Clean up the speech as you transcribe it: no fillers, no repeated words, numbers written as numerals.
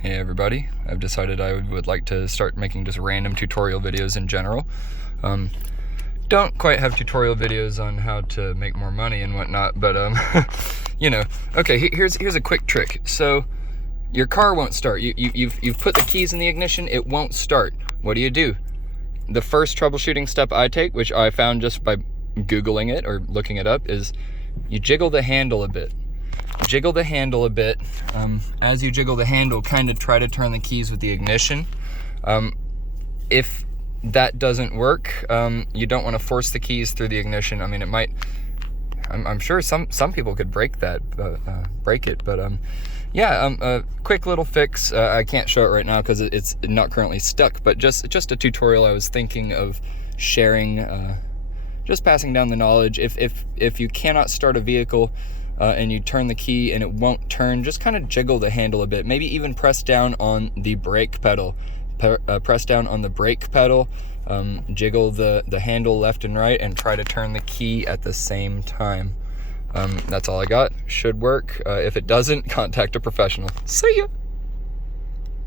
Hey everybody, I've decided I would like to start making just random tutorial videos in general. Don't quite have tutorial videos on how to make more money and whatnot, but you know. Okay, here's a quick trick. So your car won't start. You've put the keys in the ignition, it won't start. What do? The first troubleshooting step I take, which I found just by Googling it or looking it up, is you jiggle the handle a bit. Jiggle the handle a bit. As you jiggle the handle, kind of try to turn the keys with the ignition. If that doesn't work, you don't want to force the keys through the ignition. I mean, it might, I'm sure some people could break it, but yeah, a quick little fix. I can't show it right now because it's not currently stuck, but just a tutorial I was thinking of sharing, just passing down the knowledge. If you cannot start a vehicle, and you turn the key and it won't turn, just kind of jiggle the handle a bit. Maybe even press down on the brake pedal. Press down on the brake pedal, jiggle the handle left and right, and try to turn the key at the same time. That's all I got. Should work. If it doesn't, contact a professional. See ya!